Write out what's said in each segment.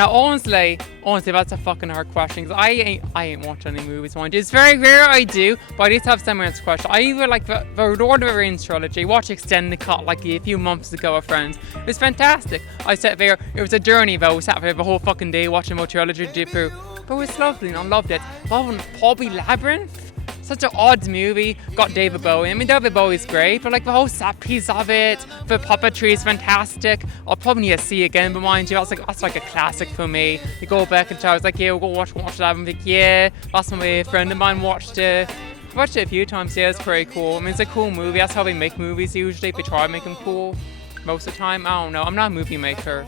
Now, honestly, that's a fucking hard question because I ain't watched any movies. Mind you, it's very rare I do, but I just have some answer question. I either like the Lord of the Rings trilogy, watch extended cut like a few months ago with friends. It was fantastic. I sat there. It was a journey though. We sat there the whole fucking day watching the trilogy through, but it was lovely and I loved it. Probably Labyrinth. Such an odd movie. Got David Bowie. I mean, David Bowie's great, but like the whole set piece of it, the puppetry is fantastic. I'll probably need to see it again, but mind you, that's like a classic for me. You go back and I was like, yeah, we'll go watch that. I'm like, yeah, that's my a friend of mine watched it. Watched it a few times. Yeah, it's pretty cool. I mean, it's a cool movie. That's how they make movies usually. They try to make them cool most of the time. I don't know. I'm not a movie maker.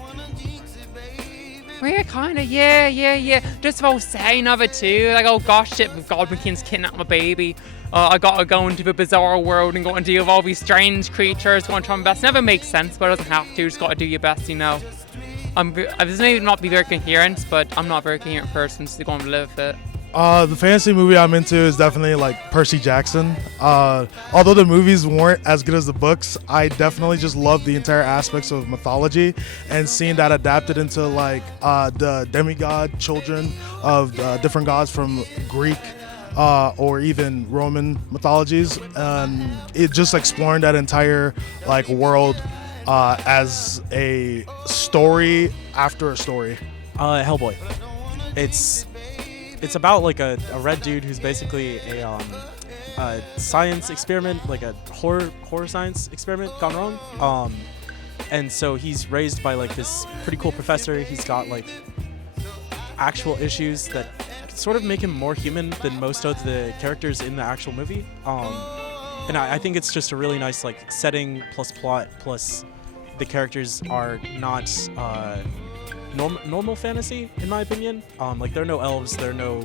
Yeah, kinda, yeah. Just the whole setting of it too. Like, oh gosh, shit, Godwin's kidnapped my baby. I gotta go into the bizarre world and go and deal with all these strange creatures. Go and try my best. Never makes sense, but it doesn't have to. Just gotta do your best, you know. This may not be very coherent, but I'm not a very coherent person, so go and live with it. The fantasy movie I'm into is definitely like Percy Jackson. Although the movies weren't as good as the books, I definitely just love the entire aspects of mythology and seeing that adapted into like the demigod children of different gods from Greek or even Roman mythologies, and it just exploring that entire like world as a story after a story. Hellboy. It's about like a red dude who's basically a science experiment, like a horror science experiment gone wrong. And so he's raised by like this pretty cool professor. He's got like actual issues that sort of make him more human than most of the characters in the actual movie. And I think it's just a really nice like setting plus plot plus the characters are not normal fantasy, in my opinion. Like there are no elves, there are no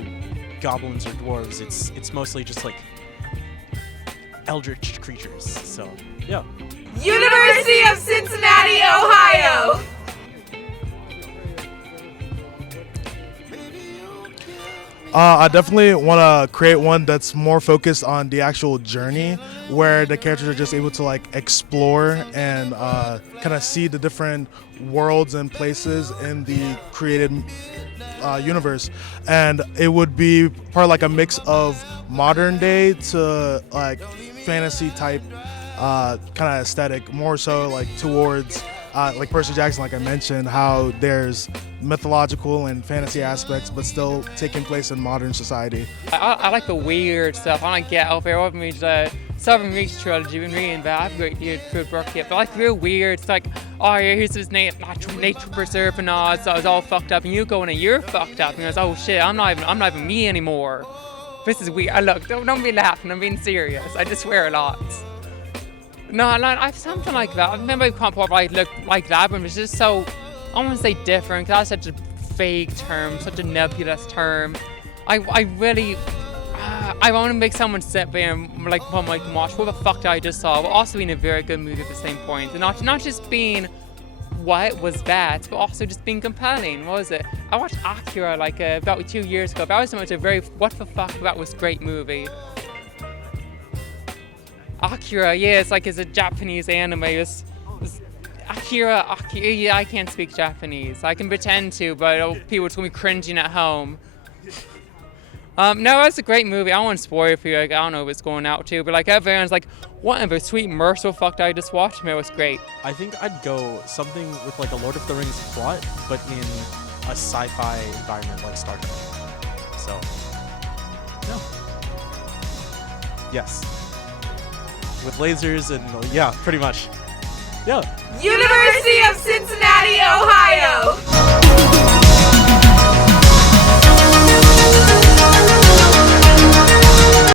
goblins or dwarves. It's mostly just like eldritch creatures. So yeah. University of Cincinnati, Ohio. I definitely want to create one that's more focused on the actual journey, where the characters are just able to like explore and kind of see the different worlds and places in the created universe. And it would be part like a mix of modern day to like fantasy type kind of aesthetic, more so like towards like Percy Jackson, like I mentioned, how there's mythological and fantasy aspects, but still taking place in modern society. I like the weird stuff. I like Get Out There. I've read the Southern Reach trilogy, been reading that. I've got good work yet, but I like real weird. It's like, oh yeah, here's this nature preserve and all, so I was all fucked up, and you go in and you're fucked up, and I was, oh shit, I'm not even me anymore. This is weird. Look, don't be laughing. I'm being serious. I just swear a lot. No, I've something like that. I remember I can't put like Labyrinth was just so, I want to say different, because that's such a vague term, such a nebulous term. I really, I want to make someone sit there and like watch what the fuck did I just saw, but also being a very good movie at the same point, and not just being what was bad, but also just being compelling. What was it? I watched Akira like about 2 years ago. That was so much a very what the fuck that was great movie. Akira, yeah, it's a Japanese anime. It's Akira, yeah, I can't speak Japanese. I can pretend to, but people are going to be cringing at home. No, it's a great movie. I don't want to spoil it for you. Like, I don't know if it's going out too, but like everyone's like, whatever, sweet merciful fuck did I just watch? Man, it was great. I think I'd go something with like a Lord of the Rings plot, but in a sci-fi environment like Star Trek. So, yeah. Yes. With lasers and, yeah, pretty much. Yeah. University of Cincinnati, Ohio.